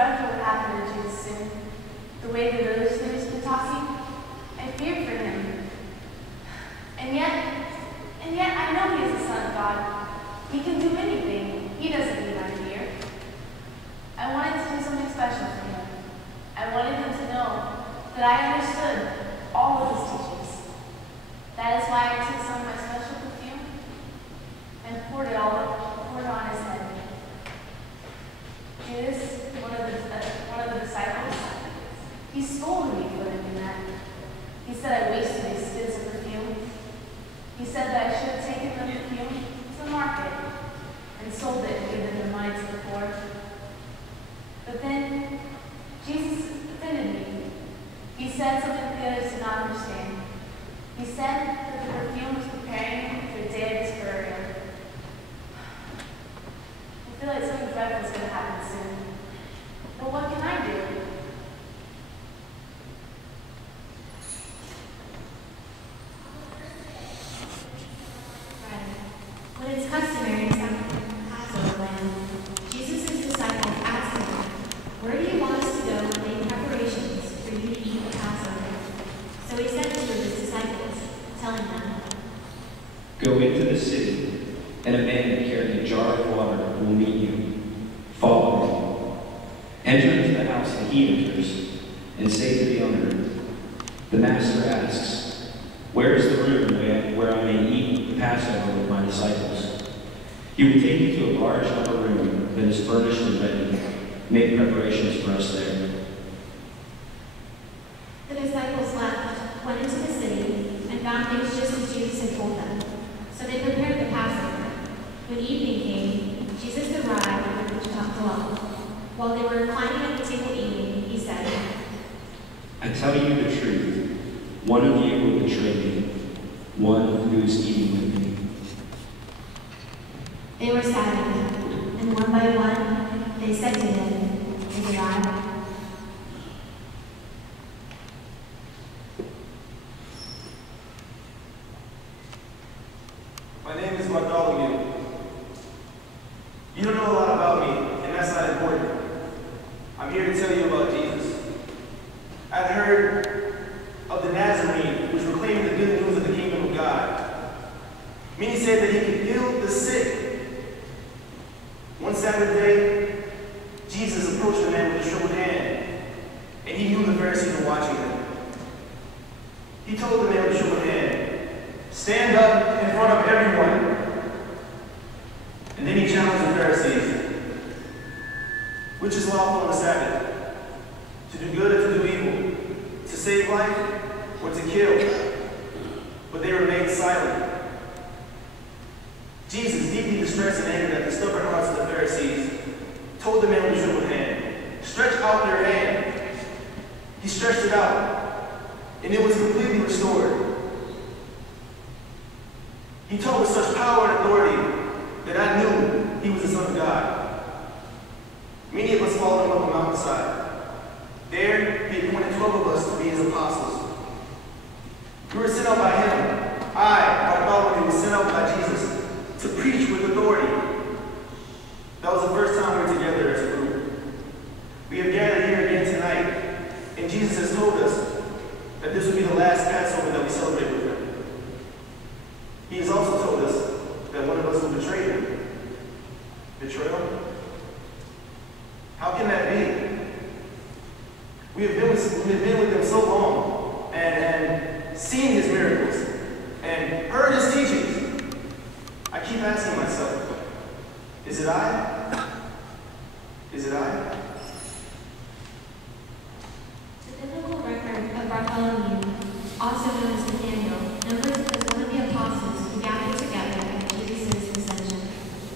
dreadful would happen to Jesus soon. The way the village leaders have been talking, I feared for him. And yet I know he is the Son of God. He can do anything. He doesn't need my fear. I wanted to do something special for him. I wanted him to know that I understood all of his teachings. That is why I took some of my special perfume and poured it on his head. Judas, one of the disciples, he scolded me for doing that. He said I wasted his skids of perfume. He said that I should have taken the perfume to the market and sold it and given the money to the poor. But then Jesus offended me. He said something that the others did not understand. He said that the perfume was preparing him for the day of his burial. I feel like something dreadful is going to happen soon. But what can I do? When it's customary to have Passover lamb, Jesus' disciples asked him, "Where do you want us to go and make preparations for you to eat the Passover?" So he sent two of his disciples, telling them, "Go into the city, and a man carrying a jar of water will meet you. Follow me. Enter into the house that he enters, and say to the owner, 'The master asks, where is the room where I may eat the Passover with my disciples?' He will take you to a large upper room that is furnished and ready. Make preparations for us there." The disciples left, went into the city, and found things just as Jesus had told them. So they prepared the Passover. When evening came, Jesus arrived at the Cadet. While they were reclining at the table eating, he said, "I tell you the truth, one of you will betray me, one who is eating with me." They were saddened, and one by one they said to him, "Is it I?" My name is Bartholomew. You don't know a lot about me, and that's not important. I'm here to tell you about Jesus. I'd heard of the Nazarene, who was proclaiming the good news of the kingdom of God. Many said that he could heal the sick. One Saturday, Jesus approached the man with a shriveled hand, and he knew the Pharisees were watching him. He told the man with the shriveled hand, "Stand up in front of everyone." And then he challenged the Pharisees. Which is lawful on the Sabbath? To do good or to do evil? To save life or to kill? But they remained silent. Jesus, deeply distressed and angered at the stubborn hearts of the Pharisees, told the man with the shriveled hand, "Stretch out your hand." He stretched it out, and it was completely restored. He taught with such power and authority that I knew he was the Son of God. Many of us followed him up the mountainside. There, he appointed 12 of us to be his apostles. We were sent out by him. I, Bartholomew, was sent out by Jesus to preach with authority. That was the first time we were together as a group. We have gathered here again tonight, and Jesus has told us that this will be the last Passover that we celebrate with him. He has also told us that one of us will betray him. Betrayal? How can that be? We have been with him so long and seen his miracles and heard his teachings. I keep asking myself, is it I? Is it I? The biblical record of Bartholomew, also known as Nathaniel, numbers as one of the apostles who gathered together at Jesus' ascension.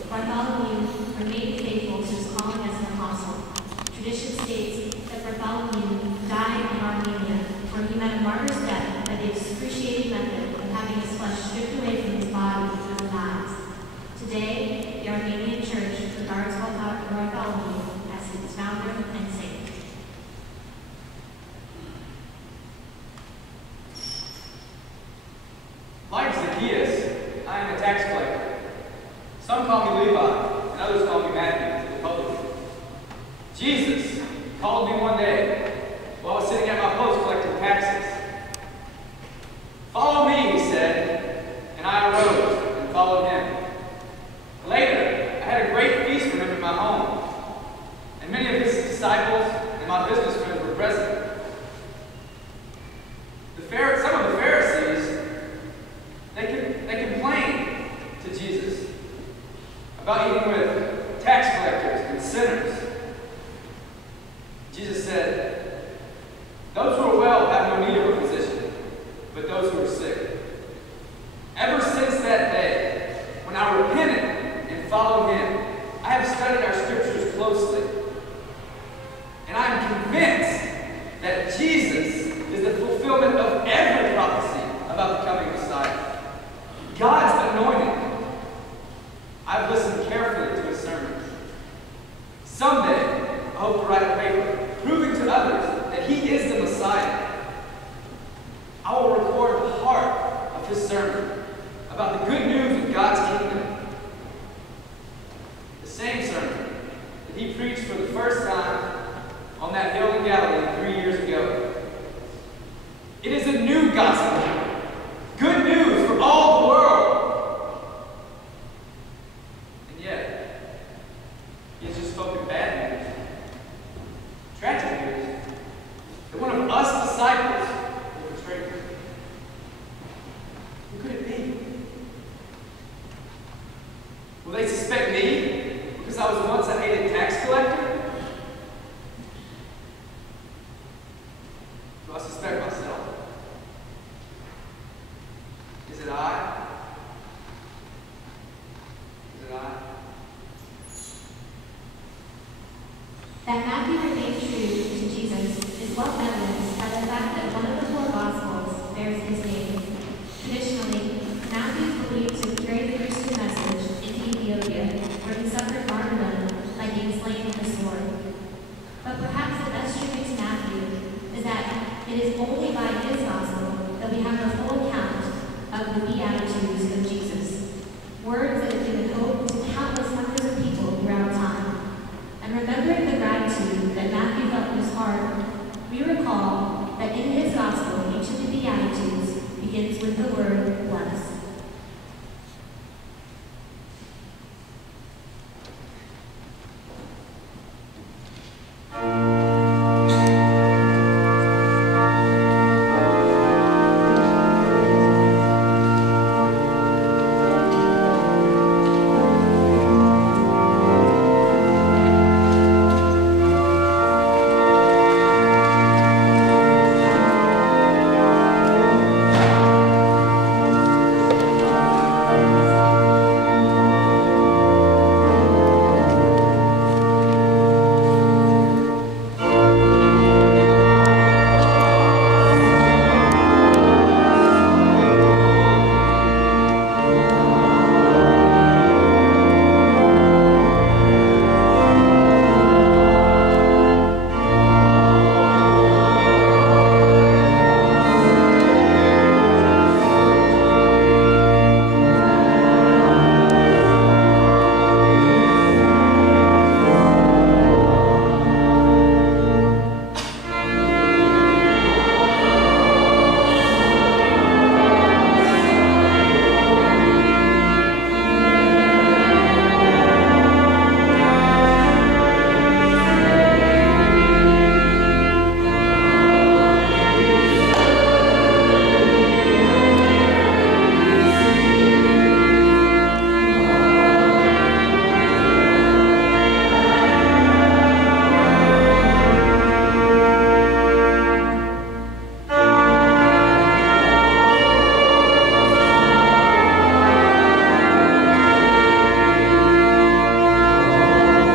Bartholomew remained faithful to his calling as an apostle. Tradition states that Bartholomew died in Armenia, where he met a martyr's death by the excruciating method of having his flesh stripped away from his body with knives. Today, the Armenian Church regards Bartholomew as its founder and saint. Like Zacchaeus, I am a tax collector. Some call me Levi, and others call me Matthew, the publican. Jesus, called me one day while I was sitting at my post collecting taxes. "Follow me," he said, and I arose and followed him. Later, I had a great feast for him in my home, and many of his disciples and my business friends were present. Some of the Pharisees, they complained to Jesus about eating with tax collectors and sinners. Jesus said, "Those who are well have no need of a physician, but those who are sick." Ever since that day, when I repented and followed him, I have studied our scriptures closely. And I am convinced that Jesus is the fulfillment of every prophecy about the coming Messiah. God's anointed. I've listened carefully to his sermons. Someday, I hope to write a paper proving to others that he is the Messiah. I will record the heart of his sermon about the good news of God's kingdom. The same sermon that he preached for the first time on that hill in Galilee 3 years ago. It is a new gospel. Good news for all the world. And yet, he has just spoken bad news. Tragic news. That one of us disciples will betray him. Who could it be? Will they suspect me because I was once a hated tax collector? Do I suspect myself? Is it I? Is it I? That Matthew remained true to Jesus is well evidenced by the fact that one of the four Gospels bears his name. Traditionally, Matthew is believed to carry the Christian message into Ethiopia, where he suffered